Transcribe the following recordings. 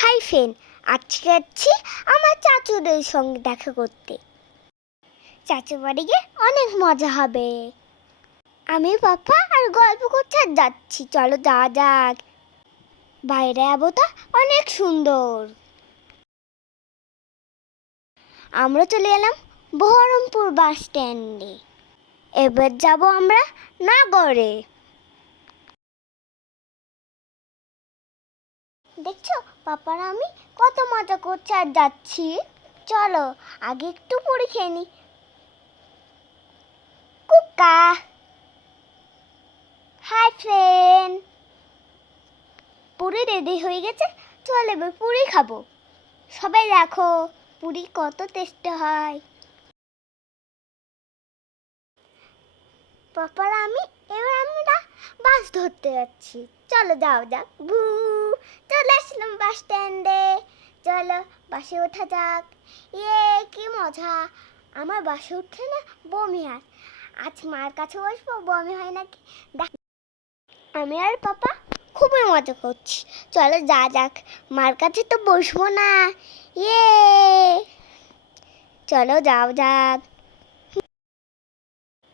Hi friend, আজকে যাচ্ছি আমার চাচুদের সঙ্গে দেখা করতে। চাচু বাড়ি গিয়ে অনেক মজা হবে। আমি পাপা আর গল্প করতে যাচ্ছি, চলো যাওয়া যাক। বাইরে আবতা অনেক সুন্দর। আমরা চলে এলাম বহরমপুর বাস স্ট্যান্ডে। এবার যাব আমরা নাগরে। দেখছ পাপার আমি কত মজা করছে আর যাচ্ছি। চলো, আগে একটু পুরি খেয়ে নি। কুকা। Hi friend. পুরি রেডি হয়ে গেছে, চলে এবার পুরি খাব। সবাই দেখো, পুরি কত টেস্টি হয়। পাপার আমি, এবার আমরা বাস ধরতে যাচ্ছি। চলো যাও যাক ভু চলে আসলাম বাস স্ট্যান্ডে। চলো, বাসে ওঠা যাক। ইয়ে কি মজা। আমার বাসে উঠলে না বমি হয়। আজ মার কাছে বসবো, বমি হয় নাকি? দেখ, আমি আর পাপা খুবই মজা করছি। চলো যা যাক, মার কাছে তো বসবো না। ইয়ে চলো যাও যাক।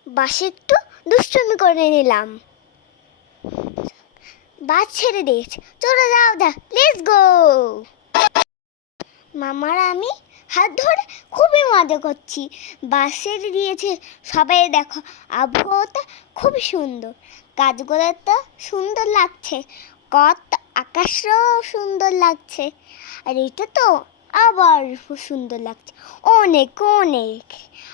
বাসে একটু দুষ্টুমি করে নিলাম। বাস ছেড়ে দিয়েছে। চলো যাও যা প্লিজ গো মামার আমি হাত ধরে খুবই মজা করছি। বাস ছেড়ে দিয়েছে সবাই দেখো, আবহাওয়াটা খুবই সুন্দর। গাছগুলো তো সুন্দর লাগছে, কত আকাশও সুন্দর লাগছে, আর এটা তো আবার সুন্দর লাগছে। অনেক অনেক,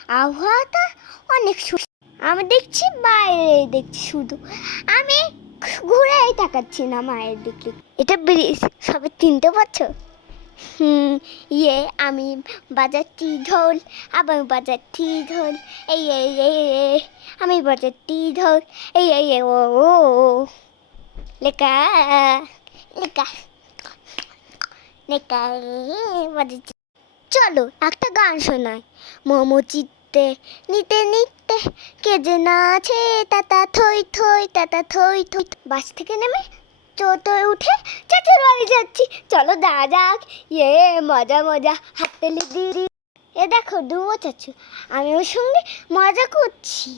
আবহাওয়াটা অনেক সু- আমি দেখছি বাইরে দেখছি শুধু। আমি ঘুরেই তাকাচ্ছি না মায়ের দিকে। এটা ব্রিজ, সবে চিনতে পারছ হুম ইয়ে আমি বাজাচ্ছি ঢোল আবার বাজাচ্ছি ঢোল। এই এই এই আমি বাজাচ্ছি ঢোল। এই এই ও ও। লেখা লেখা লেখা বাজাচ্ছি। চলো, একটা গান শোনাই। মোমো চিত্তে নিতে নিতে নিতে, কে যে না আছে তাতা থই থই তাতা থই থই। বাস থেকে নেমে চোতোয় উঠে চাচুর বাড়ি যাচ্ছি। চলো দা যাক। ইয়ে মজা মজা। হাতে দিদি এ দেখো ডুবো চাচু আমি ওর সঙ্গে মজা করছি।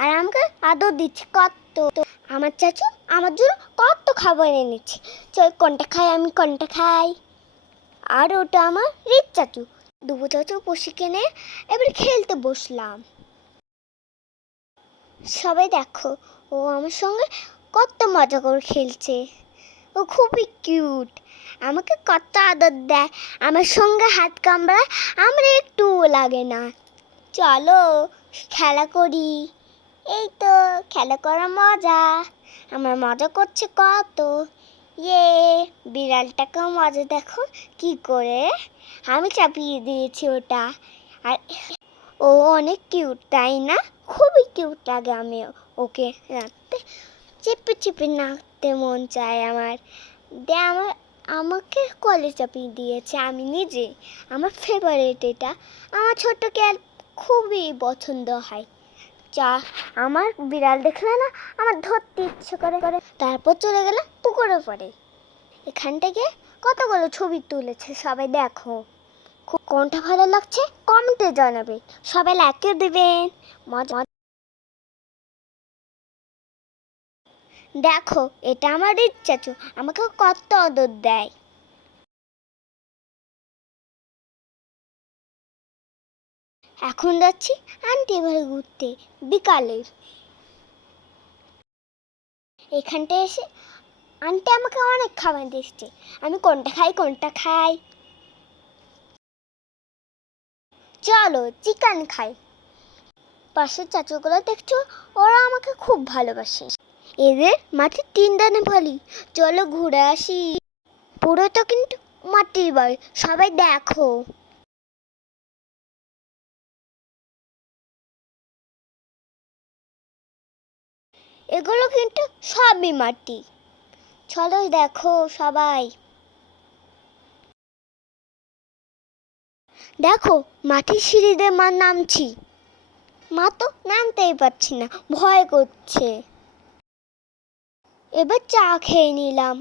আর আমাকে আদর দিচ্ছি, কত। তো আমার চাচু আমার জন্য কত খাবার এনেছে। চল, কোনটা খাই, আমি কোনটা খাই? আর ওটা আমার রিচ চাচু। দুবো চাচু বসে কিনে, এবার খেলতে বসলাম। সবাই দেখো, ও আমার সঙ্গে কত মজা করে খেলছে। ও খুবই কিউট, আমাকে কত আদর দেয়। আমার সঙ্গে হাত কামড়ায় আমার একটু লাগে না। চলো, খেলা করি। এই তো, খেলা করা মজা। আমার মজা করছে কত। ইয়ে বিড়ালটাকেও মজা দেখো কি করে? আমি চাপিয়ে দিয়েছি ওটা। আর ও অনেক কিউট, তাই না? খুবই কিউট লাগে আমি ওকে রাখতে চেপে চেপে নাচতে মন চায় আমার। দে, আমার, আমাকে কলে চাপিয়ে দিয়েছে, আমি নিজে। আমার ফেভারিট এটা। আমার ছোট্টকে আর খুবই পছন্দ হয়। চা আমার বিড়াল দেখলে না, আমার ধরতে ইচ্ছে করে করে। তারপর চলে গেলাম পুকুরে পরে এখান থেকে কতগুলো ছবি তুলেছে সবাই দেখো। খুব কোনটা ভালো লাগছে কমেন্টে জানাবে। সবাই লাইকে দেবেন। দেখো, এটা আমার চাচু আমাকে কত আদর দেয়। এখন যাচ্ছি আন্টি বাড়ি ঘুরতে বিকালে এখানটা এসে আন্টি আমাকে অনেক খাবার দিচ্ছে। আমি কোনটা খাই কোনটা খাই? চলো চিকেন খাই। পাশের চাচুগুলো দেখছ, ওরা আমাকে খুব ভালোবাসে। এদের মাটির তিন দানে ফলি চলো ঘুরে আসি। পুরো তো কিন্তু মাটির বাড়ি। সবাই দেখো। এগুলো কিন্তু সবই মাটি। চলো দেখো সবাই। দেখো, মাটির সিঁড়িতে মা নামছি। মা তো নামতেই পারছি না, ভয় করছে। এবার চা খেয়ে নিলাম।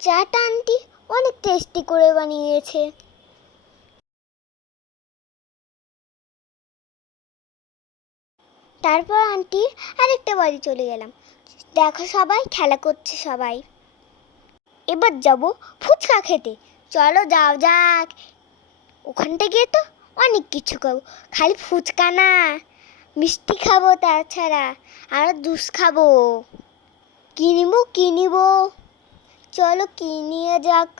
চাটা আন্টি অনেক টেস্টি করে বানিয়েছে। তারপর আন্টির আরেকটা বাড়ি চলে গেলাম। দেখো সবাই, খেলা করছে সবাই। এবার যাব ফুচকা খেতে। চলো যাও যাক। ওখানটা গিয়ে তো অনেক কিছু খাব। খালি ফুচকা না, মিষ্টি খাব তাছাড়া, আর জুস খাব। কি নিবো কি নিবো চলো কি নিয়ে যাক।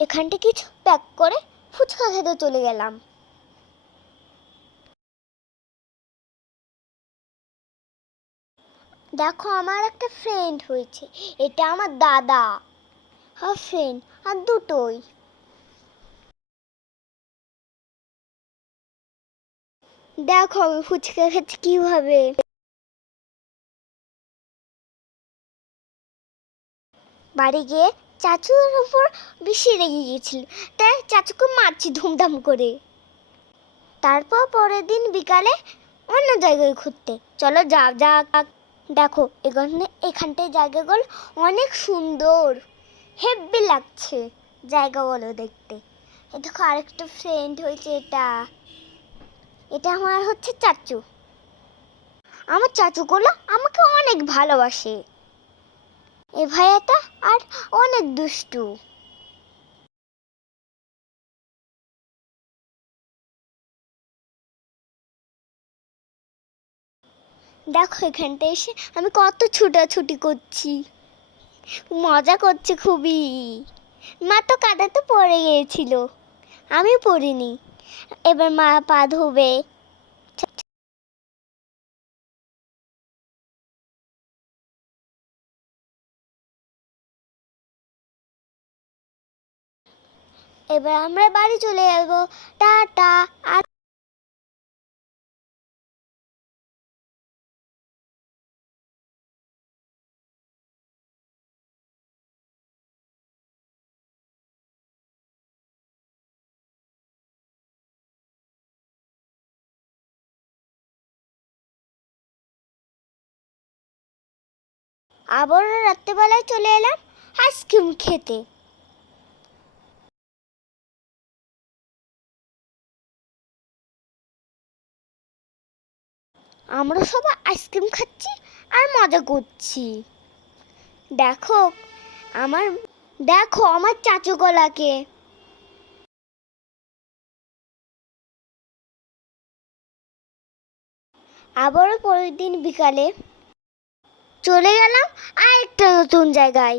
এখানটা কিছু প্যাক করে ফুচকা খেতে চলে গেলাম। দেখো আমার একটা ফ্রেন্ড হয়েছে, এটা আমার দাদা। আর ফ্রেন্ড আর দুটোই। দেখো আমি ফুচকা খেতে কীভাবে। বাড়ি গিয়ে চাচুর উপর বেশি রেগে গিয়েছিল। তাই চাচুকে মারছি ধুমধাম করে। তারপর পরের দিন বিকালে অন্য জায়গায় ঘুরতে। চলো যা যাক। দেখো, এখানে এখানটায় জায়গাগুলো অনেক সুন্দর। হেব্বি লাগছে জায়গাগুলো দেখতে। এ দেখো, আরেকটা ফ্রেন্ড হয়েছে এটা। এটা আমার হচ্ছে চাচু। আমার চাচুগুলো আমাকে অনেক ভালোবাসে। এ ভাইয়াটা আর অনেক দুষ্টু। দেখো এখানটা এসে আমি কত ছুটাছুটি করছি। মজা করছে খুবই। মা তো কাদাতে পড়ে গিয়েছিল। আমি পড়িনি। এবার মা পা ধোবে। এবার আমরা বাড়ি চলে যাব। টাটা আবারও রাত্রেবেলায় চলে এলাম আইসক্রিম খেতে। আমরা সবাই আইসক্রিম খাচ্ছি আর মজা করছি। দেখো, আমার দেখো আমার চাচু গলাকে। আবারও পরের দিন বিকালে চলে গেলাম আরেকটা নতুন জায়গায়।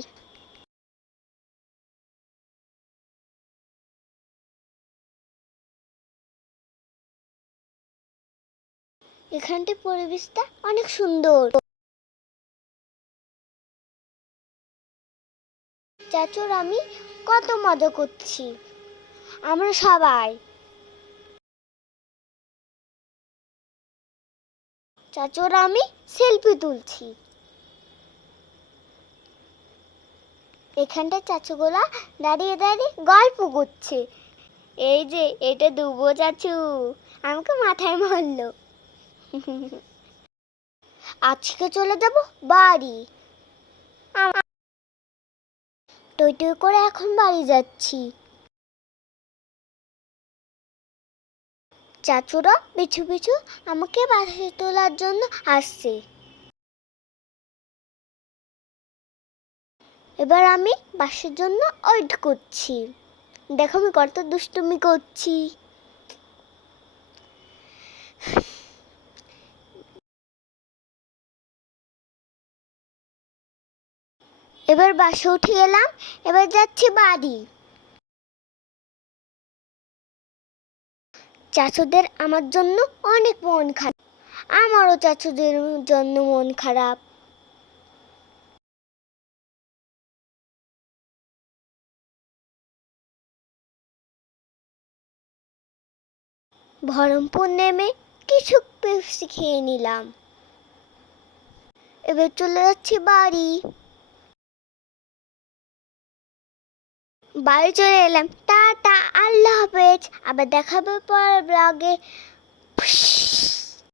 এখানটার পরিবেশটা অনেক সুন্দর। চাচুর আমি কত মজা করছি। আমরা সবাই। চাচুর আমি সেলফি তুলছি। এখানটা চাচুগুলা দাঁড়িয়ে দাঁড়িয়ে গল্প করছে। এই যে, এটা দুবো চাচু। আমাকে মাথায় মারলো। আজকে চলে যাব বাড়ি। টই টই করে এখন বাড়ি যাচ্ছি। চাচুরা পিছু পিছু আমাকে বাসে তোলার জন্য আসছে। এবার আমি বাসের জন্য ওয়েট করছি। দেখো আমি কত দুষ্টুমি করছি। এবার বাসে উঠে গেলাম, এবার যাচ্ছি বাড়ি। চাচুদের আমার জন্য অনেক মন খারাপ। আমারও চাচুদের জন্য মন খারাপ। বহরমপুর নেমে কিছু পেপসি খেয়ে নিলাম। এবার চলে যাচ্ছি বাড়ি। বাড়ি চলে এলাম। টাটা আল্লাহ হাফেজ। আবার দেখাবো পরের ব্লগে